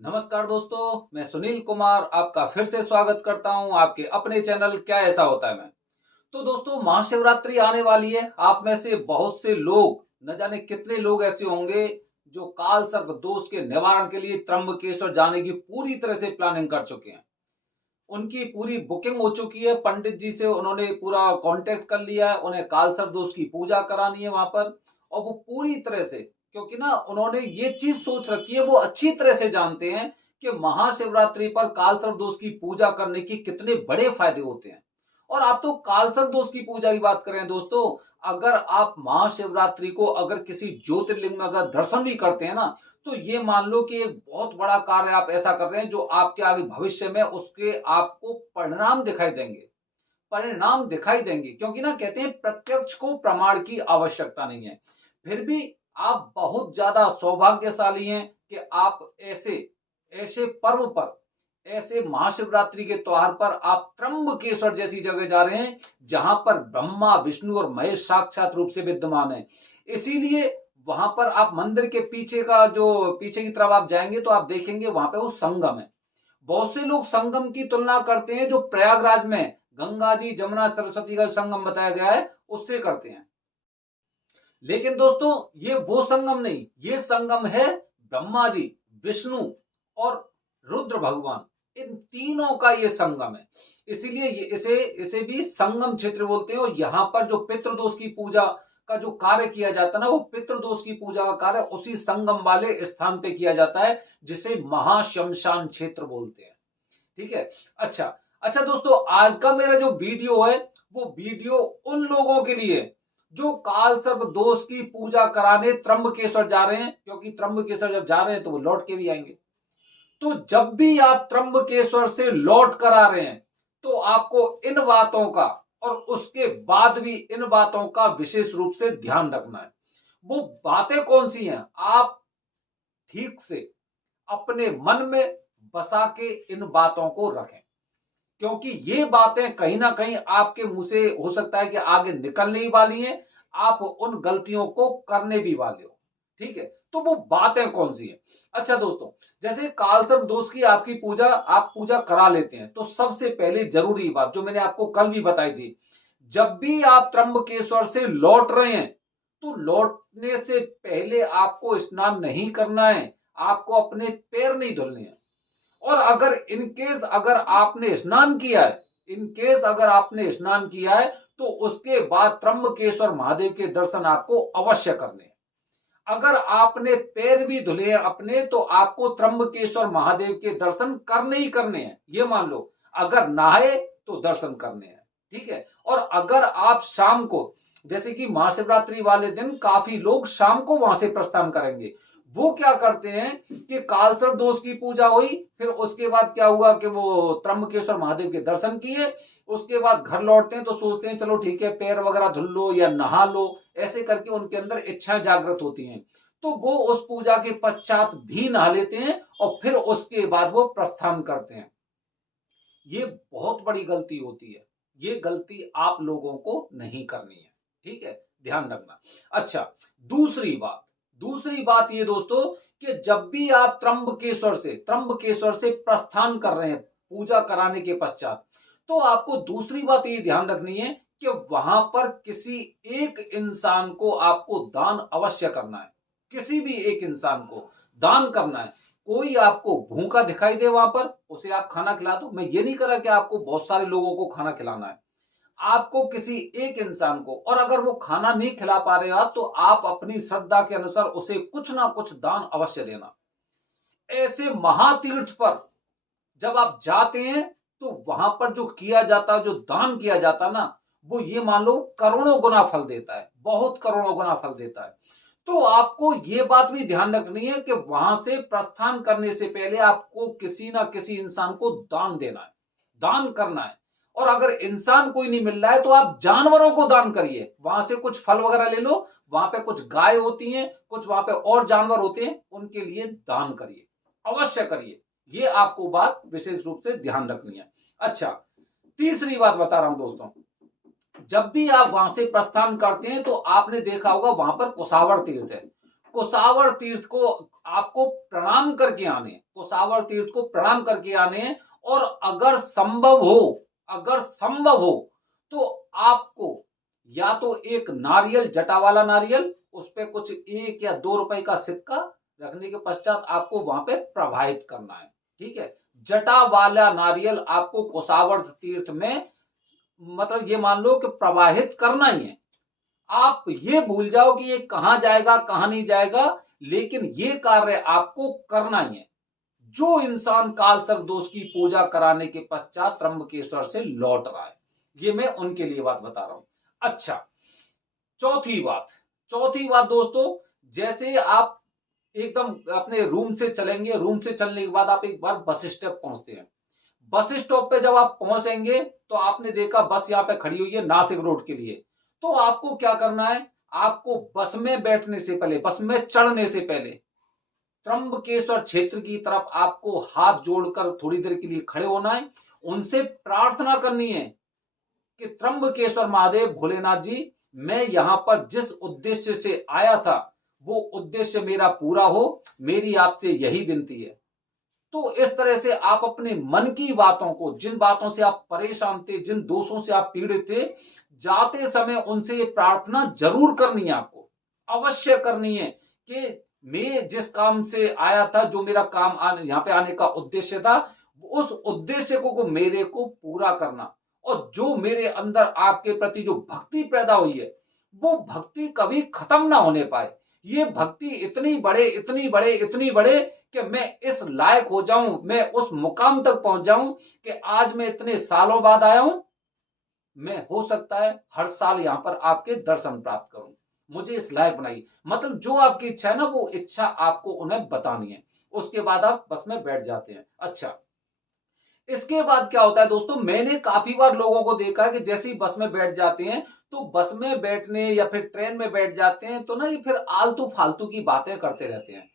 नमस्कार दोस्तों, मैं सुनील कुमार आपका फिर से स्वागत करता हूं आपके अपने चैनल क्या ऐसा होता है में। तो दोस्तों, महाशिवरात्रि आने वाली है। आप में से बहुत से लोग, न जाने कितने लोग ऐसे होंगे जो काल सर्प दोष के निवारण के लिए त्र्यंबकेश्वर जाने की पूरी तरह से प्लानिंग कर चुके हैं। उनकी पूरी बुकिंग हो चुकी है, पंडित जी से उन्होंने पूरा कांटेक्ट कर लिया है। उन्हें काल सर्प दोष की पूजा करानी है वहां पर, और वो पूरी तरह से, क्योंकि ना उन्होंने ये चीज सोच रखी है, वो अच्छी तरह से जानते हैं कि महाशिवरात्रि पर काल सर्प दोष की पूजा करने की कितने बड़े फायदे होते हैं। और आप तो काल सर्प दोष की पूजा की बात करें दोस्तों, अगर आप महाशिवरात्रि को अगर किसी ज्योतिर्लिंग में अगर दर्शन भी करते हैं ना, तो ये मान लो कि एक बहुत बड़ा कार्य आप ऐसा कर रहे हैं जो आपके आगे भविष्य में उसके आपको परिणाम दिखाई देंगे। परिणाम दिखाई देंगे, क्योंकि ना कहते हैं प्रत्यक्ष को प्रमाण की आवश्यकता नहीं है। फिर भी आप बहुत ज्यादा सौभाग्यशाली हैं कि आप ऐसे ऐसे पर्व पर, ऐसे महाशिवरात्रि के त्योहार पर आप त्र्यंबकेश्वर जैसी जगह जा रहे हैं, जहां पर ब्रह्मा विष्णु और महेश साक्षात रूप से विद्यमान है। इसीलिए वहां पर आप मंदिर के पीछे का जो पीछे की तरफ आप जाएंगे तो आप देखेंगे वहां पे वो संगम है। बहुत से लोग संगम की तुलना करते हैं जो प्रयागराज में गंगा जी जमुना सरस्वती का संगम बताया गया है, उससे करते हैं। लेकिन दोस्तों, ये वो संगम नहीं, ये संगम है ब्रह्मा जी, विष्णु और रुद्र भगवान, इन तीनों का ये संगम है। इसीलिए ये इसे इसे भी संगम क्षेत्र बोलते हैं। और यहां पर जो पितृदोष की पूजा का जो कार्य किया जाता है ना, वो पितृदोष की पूजा का कार्य उसी संगम वाले स्थान पे किया जाता है, जिसे महाशमशान क्षेत्र बोलते हैं। ठीक है। अच्छा अच्छा दोस्तों, आज का मेरा जो वीडियो है, वो वीडियो उन लोगों के लिए जो काल सर्प दोष की पूजा कराने त्र्यंबकेश्वर जा रहे हैं, क्योंकि त्र्यंबकेश्वर जब जा रहे हैं तो वो लौट के भी आएंगे। तो जब भी आप त्र्यंबकेश्वर से लौट कर आ रहे हैं, तो आपको इन बातों का और उसके बाद भी इन बातों का विशेष रूप से ध्यान रखना है। वो बातें कौन सी हैं, आप ठीक से अपने मन में बसा के इन बातों को रखें, क्योंकि ये बातें कहीं ना कहीं आपके मुंह से हो सकता है कि आगे निकलने ही वाली हैं, आप उन गलतियों को करने भी वाले हो। ठीक है, तो वो बातें कौन सी हैं? अच्छा दोस्तों, जैसे कालसर्प दोष की आपकी पूजा आप पूजा करा लेते हैं, तो सबसे पहले जरूरी बात जो मैंने आपको कल भी बताई थी, जब भी आप त्र्यंबकेश्वर से लौट रहे हैं, तो लौटने से पहले आपको स्नान नहीं करना है, आपको अपने पैर नहीं धुलने हैं। और अगर इनकेस अगर आपने स्नान किया है, इनकेस अगर आपने स्नान किया है, तो उसके बाद त्र्यंबकेश्वर महादेव के दर्शन आपको अवश्य करने हैं। अगर आपने पैर भी धुले हैं अपने, तो आपको त्र्यंबकेश्वर महादेव के दर्शन करने ही करने हैं, ये मान लो। अगर नहाए तो दर्शन करने हैं। ठीक है। और अगर आप शाम को, जैसे कि महाशिवरात्रि वाले दिन काफी लोग शाम को वहां से प्रस्थान करेंगे, वो क्या करते हैं कि कालसर्प दोष की पूजा हुई, फिर उसके बाद क्या हुआ कि वो त्र्यंबकेश्वर महादेव के दर्शन किए, उसके बाद घर लौटते हैं तो सोचते हैं चलो ठीक है पैर वगैरह धुल लो या नहा लो, ऐसे करके उनके अंदर इच्छाएं जागृत होती हैं। तो वो उस पूजा के पश्चात भी नहा लेते हैं और फिर उसके बाद वो प्रस्थान करते हैं। ये बहुत बड़ी गलती होती है, ये गलती आप लोगों को नहीं करनी है। ठीक है, ध्यान रखना। अच्छा, दूसरी बात ये दोस्तों, कि जब भी आप त्र्यंबकेश्वर से प्रस्थान कर रहे हैं पूजा कराने के पश्चात, तो आपको दूसरी बात ये ध्यान रखनी है कि वहां पर किसी एक इंसान को आपको दान अवश्य करना है। किसी भी एक इंसान को दान करना है। कोई आपको भूखा दिखाई दे वहां पर, उसे आप खाना खिला दो। मैं ये नहीं कर रहा कि आपको बहुत सारे लोगों को खाना खिलाना है, आपको किसी एक इंसान को। और अगर वो खाना नहीं खिला पा रहे आप, तो आप अपनी श्रद्धा के अनुसार उसे कुछ ना कुछ दान अवश्य देना। ऐसे महातीर्थ पर जब आप जाते हैं, तो वहां पर जो किया जाता, जो दान किया जाता ना, वो ये मान लो करोड़ों गुना फल देता है, बहुत करोड़ों गुना फल देता है। तो आपको ये बात भी ध्यान रखनी है कि वहां से प्रस्थान करने से पहले आपको किसी ना किसी इंसान को दान देना है, दान करना है। और अगर इंसान कोई नहीं मिल रहा है, तो आप जानवरों को दान करिए। वहां से कुछ फल वगैरह ले लो, वहां पे कुछ गाय होती हैं, कुछ वहां पे और जानवर होते हैं, उनके लिए दान करिए, अवश्य करिए। ये आपको बात विशेष रूप से ध्यान रखनी है। अच्छा, तीसरी बात बता रहा हूं दोस्तों, जब भी आप वहां से प्रस्थान करते हैं, तो आपने देखा होगा वहां पर कुसावर तीर्थ है। कुशावर तीर्थ को आपको प्रणाम करके आने, कुशावर तीर्थ को प्रणाम करके आने। और अगर संभव हो तो आपको या तो एक नारियल, जटा वाला नारियल, उस पे कुछ 1 या 2 रुपए का सिक्का रखने के पश्चात आपको वहां पे प्रवाहित करना है। ठीक है, जटा वाला नारियल आपको कुशावर तीर्थ में, मतलब ये मान लो कि प्रवाहित करना ही है। आप ये भूल जाओ कि ये कहां जाएगा कहां नहीं जाएगा, लेकिन ये कार्य आपको करना ही है। जो इंसान कालसर्प दोष की पूजा कराने के पश्चात त्र्यंबकेश्वर से लौट रहा है, ये मैं उनके लिए बात बता रहा हूं। अच्छा, चौथी बात दोस्तों, जैसे आप एकदम अपने रूम से चलेंगे, रूम से चलने के बाद आप एक बार बस स्टॉप पहुंचते हैं। बस स्टॉप पे जब आप पहुंचेंगे तो आपने देखा बस यहां पे खड़ी हुई है नासिक रोड के लिए। तो आपको क्या करना है, आपको बस में बैठने से पहले, बस में चढ़ने से पहले त्र्यंबकेश्वर क्षेत्र की तरफ आपको हाथ जोड़कर थोड़ी देर के लिए खड़े होना है। उनसे प्रार्थना करनी है कि त्र्यंबकेश्वर महादेव भोलेनाथ जी, मैं यहां पर जिस उद्देश्य से आया था वो उद्देश्य मेरा पूरा हो, मेरी आपसे यही विनती है। तो इस तरह से आप अपने मन की बातों को, जिन बातों से आप परेशान थे, जिन दोषों से आप पीड़ित थे, जाते समय उनसे ये प्रार्थना जरूर करनी है, आपको अवश्य करनी है कि मैं जिस काम से आया था, जो मेरा काम यहां पे आने का उद्देश्य था, उस उद्देश्य को मेरे को पूरा करना। और जो मेरे अंदर आपके प्रति जो भक्ति पैदा हुई है, वो भक्ति कभी खत्म ना होने पाए। ये भक्ति इतनी बढ़े कि मैं इस लायक हो जाऊं, मैं उस मुकाम तक पहुंच जाऊं कि आज मैं इतने सालों बाद आया हूं, मैं हो सकता है हर साल यहां पर आपके दर्शन प्राप्त करूं। मुझे इस लायक बनाइए। मतलब जो आपकी इच्छा है ना, वो इच्छा आपको उन्हें बतानी है। उसके बाद आप बस में बैठ जाते हैं। अच्छा, इसके बाद क्या होता है दोस्तों, मैंने काफी बार लोगों को देखा है कि जैसे ही बस में बैठ जाते हैं, तो बस में बैठने या फिर ट्रेन में बैठ जाते हैं तो ना ये फिर आलतू फालतू की बातें करते रहते हैं।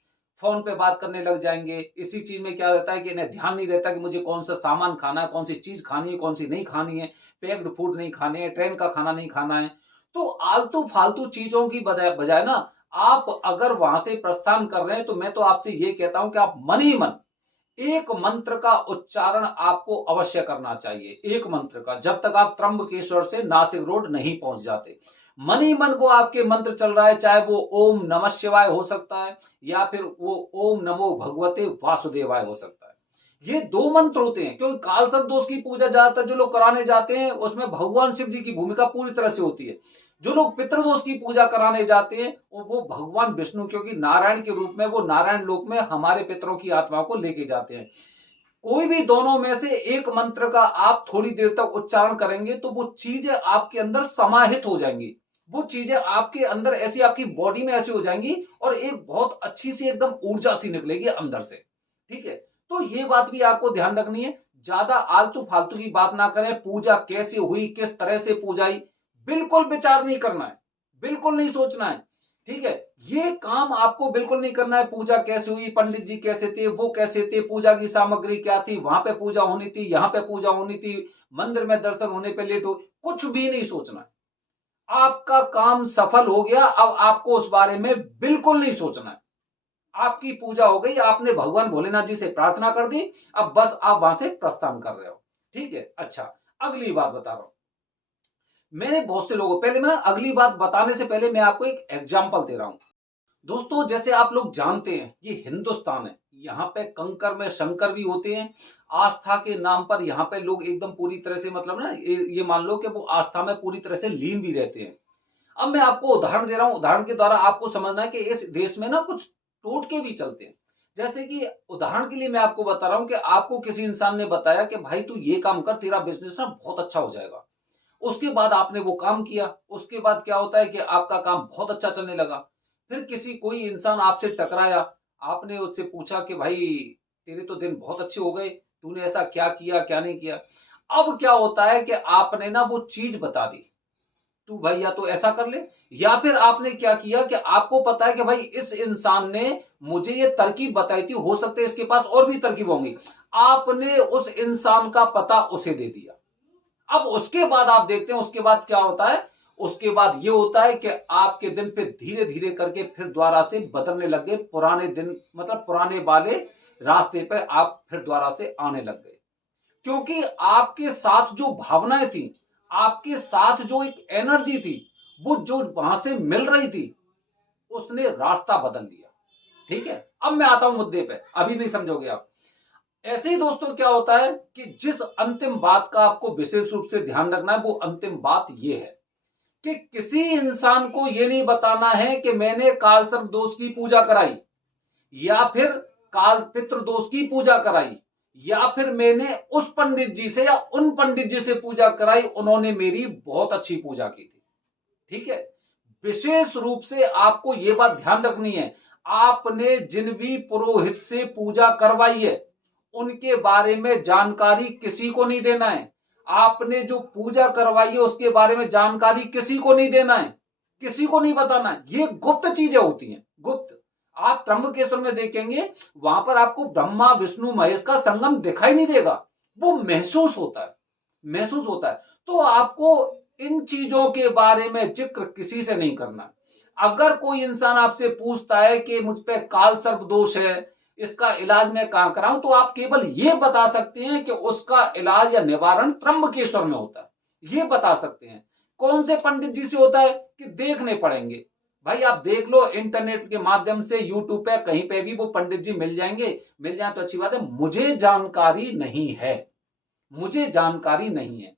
फोन पे बात करने लग जाएंगे। इसी चीज में क्या रहता है कि इन्हें ध्यान नहीं रहता कि मुझे कौन सा सामान खाना है, कौन सी चीज खानी है, कौन सी नहीं खानी है, पैक्ड फूड नहीं खाने हैं, ट्रेन का खाना नहीं खाना है। तो आलतू फालतू चीजों की बजाय ना, आप अगर वहां से प्रस्थान कर रहे हैं तो मैं तो आपसे ये कहता हूं कि आप मन ही मन एक मंत्र का उच्चारण आपको अवश्य करना चाहिए। एक मंत्र का, जब तक आप त्र्यंबकेश्वर से नासिक रोड नहीं पहुंच जाते, मन ही मन वो आपके मंत्र चल रहा है। चाहे वो ओम नमः शिवाय हो सकता है या फिर वो ओम नमो भगवते वासुदेवाय हो सकता है। ये 2 मंत्र होते हैं, क्योंकि कालसर्प दोष की पूजा ज्यादातर जो लोग कराने जाते हैं उसमें भगवान शिव जी की भूमिका पूरी तरह से होती है। जो लोग पितृदोष की पूजा कराने जाते हैं वो भगवान विष्णु, क्योंकि नारायण के रूप में वो नारायण लोक में हमारे पितरों की आत्माओं को लेके जाते हैं। कोई भी दोनों में से एक मंत्र का आप थोड़ी देर तक उच्चारण करेंगे तो वो चीजें आपके अंदर समाहित हो जाएंगी। वो चीजें आपके अंदर ऐसी, आपकी बॉडी में ऐसी हो जाएंगी और एक बहुत अच्छी सी एकदम ऊर्जा सी निकलेगी अंदर से। ठीक है, तो ये बात भी आपको ध्यान रखनी है। ज्यादा आलतू फालतू की बात ना करें। पूजा कैसे हुई, किस तरह से पूजाई, बिल्कुल विचार नहीं करना है, बिल्कुल नहीं सोचना है। ठीक है, ये काम आपको बिल्कुल नहीं करना है। पूजा कैसे हुई, पंडित जी कैसे थे, वो कैसे थे, पूजा की सामग्री क्या थी, वहां पे पूजा होनी थी, यहां पे पूजा होनी थी, मंदिर में दर्शन होने पे लेट हो, कुछ भी नहीं सोचना है। आपका काम सफल हो गया, अब आपको उस बारे में बिल्कुल नहीं सोचना है। आपकी पूजा हो गई, आपने भगवान भोलेनाथ जी से प्रार्थना कर दी, अब बस आप वहां से प्रस्थान कर रहे हो। ठीक है। अच्छा, अगली बात बता रहा हूं। मैंने बहुत से लोगों, पहले मैं अगली बात बताने से पहले मैं आपको एक एग्जाम्पल दे रहा हूं। दोस्तों, जैसे आप लोग जानते हैं ये हिंदुस्तान है, यहाँ पे कंकर में शंकर भी होते हैं। आस्था के नाम पर यहाँ पे लोग एकदम पूरी तरह से, मतलब ना ये मान लो कि वो आस्था में पूरी तरह से लीन भी रहते हैं। अब मैं आपको उदाहरण दे रहा हूं, उदाहरण के द्वारा आपको समझना है कि इस देश में ना कुछ टोटके भी चलते हैं। जैसे कि उदाहरण के लिए मैं आपको बता रहा हूं कि आपको किसी इंसान ने बताया कि भाई तू ये काम कर, तेरा बिजनेस ना बहुत अच्छा हो जाएगा। उसके बाद आपने वो काम किया, उसके बाद क्या होता है कि आपका काम बहुत अच्छा चलने लगा। फिर कोई इंसान आपसे टकराया, आपने उससे पूछा कि भाई तेरे तो दिन बहुत अच्छे हो गए, तूने ऐसा क्या किया क्या नहीं किया। अब क्या होता है कि आपने ना वो चीज बता दी, तू भाई या तो ऐसा कर ले, या फिर आपने क्या किया कि आपको पता है कि भाई इस इंसान ने मुझे ये तरकीब बताई थी, हो सकता है इसके पास और भी तरकीब होंगी, आपने उस इंसान का पता उसे दे दिया। अब उसके बाद आप देखते हैं उसके बाद क्या होता है, उसके बाद ये होता है कि आपके दिन पे धीरे धीरे करके फिर दोबारा से बदलने लग गए, पुराने दिन मतलब पुराने वाले रास्ते पे आप फिर दोबारा से आने लग गए। क्योंकि आपके साथ जो भावनाएं थी, आपके साथ जो एक एनर्जी थी, वो जो वहां से मिल रही थी, उसने रास्ता बदल दिया। ठीक है, अब मैं आता हूं मुद्दे पे, अभी नहीं समझोगे आप। ऐसे ही दोस्तों क्या होता है कि जिस अंतिम बात का आपको विशेष रूप से ध्यान रखना है, वो अंतिम बात ये है कि किसी इंसान को यह नहीं बताना है कि मैंने काल सर्प दोष की पूजा कराई, या फिर काल पितृ दोष की पूजा कराई, या फिर मैंने उस पंडित जी से या उन पंडित जी से पूजा कराई, उन्होंने मेरी बहुत अच्छी पूजा की थी। ठीक है, विशेष रूप से आपको यह बात ध्यान रखनी है, आपने जिन भी पुरोहित से पूजा करवाई है उनके बारे में जानकारी किसी को नहीं देना है। आपने जो पूजा करवाई है उसके बारे में जानकारी किसी को नहीं देना है, किसी को नहीं बताना है। ये गुप्त चीजें होती हैं, गुप्त। आप त्र्यंबकेश्वर में देखेंगे, वहां पर आपको ब्रह्मा विष्णु महेश का संगम दिखाई नहीं देगा, वो महसूस होता है, महसूस होता है। तो आपको इन चीजों के बारे में जिक्र किसी से नहीं करना। अगर कोई इंसान आपसे पूछता है कि मुझ पे काल सर्प दोष है, इसका इलाज मैं कहां कराऊं, तो आप केवल यह बता सकते हैं कि उसका इलाज या निवारण त्र्यंबकेश्वर में होता है, ये बता सकते हैं। कौन से पंडित जी से होता है कि देखने पड़ेंगे, भाई आप देख लो इंटरनेट के माध्यम से, यूट्यूब पे कहीं पे भी वो पंडित जी मिल जाएंगे, मिल जाए तो अच्छी बात है। मुझे जानकारी नहीं है, मुझे जानकारी नहीं है।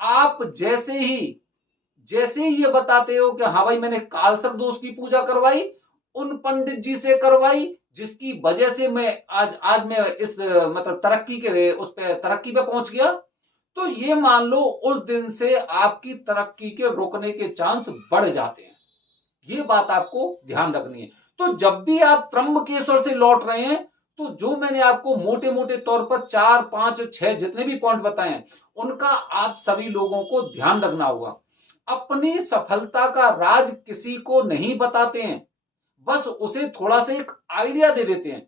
आप जैसे ही ये बताते हो कि हाँ भाई मैंने कालसर्प दोष की पूजा करवाई, उन पंडित जी से करवाई जिसकी वजह से मैं आज मैं इस मतलब तरक्की के उस पे तरक्की पे पहुंच गया, तो ये मान लो उस दिन से आपकी तरक्की के रुकने के चांस बढ़ जाते हैं। ये बात आपको ध्यान रखनी है। तो जब भी आप त्र्यंबकेश्वर से लौट रहे हैं, तो जो मैंने आपको मोटे मोटे तौर पर 4 5 6 जितने भी पॉइंट बताए हैं, उनका आप सभी लोगों को ध्यान रखना होगा। अपनी सफलता का राज किसी को नहीं बताते हैं, बस उसे थोड़ा सा एक आइडिया दे देते हैं।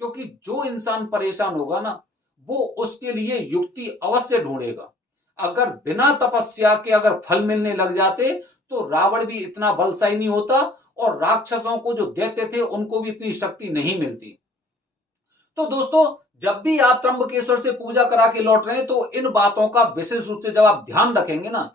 क्योंकि जो इंसान परेशान होगा ना, वो उसके लिए युक्ति अवश्य ढूंढेगा। अगर बिना तपस्या के अगर फल मिलने लग जाते, तो रावण भी इतना बलशाली नहीं होता, और राक्षसों को जो दैत्य थे उनको भी इतनी शक्ति नहीं मिलती। तो दोस्तों, जब भी आप त्र्यंबकेश्वर से पूजा करा के लौट रहे हैं, तो इन बातों का विशेष रूप से जब आप ध्यान रखेंगे ना,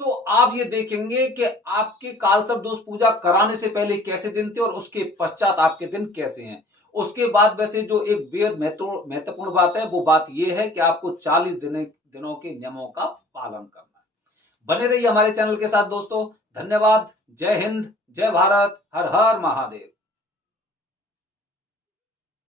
तो आप ये देखेंगे कि आपके कालसर्प दोष पूजा कराने से पहले कैसे दिन थे और उसके पश्चात आपके दिन कैसे हैं। उसके बाद वैसे जो एक बेहद महत्वपूर्ण बात है, वो बात ये है कि आपको 40 दिनों के नियमों का पालन करना है। बने रहिए हमारे चैनल के साथ दोस्तों। धन्यवाद। जय हिंद, जय भारत, हर हर महादेव।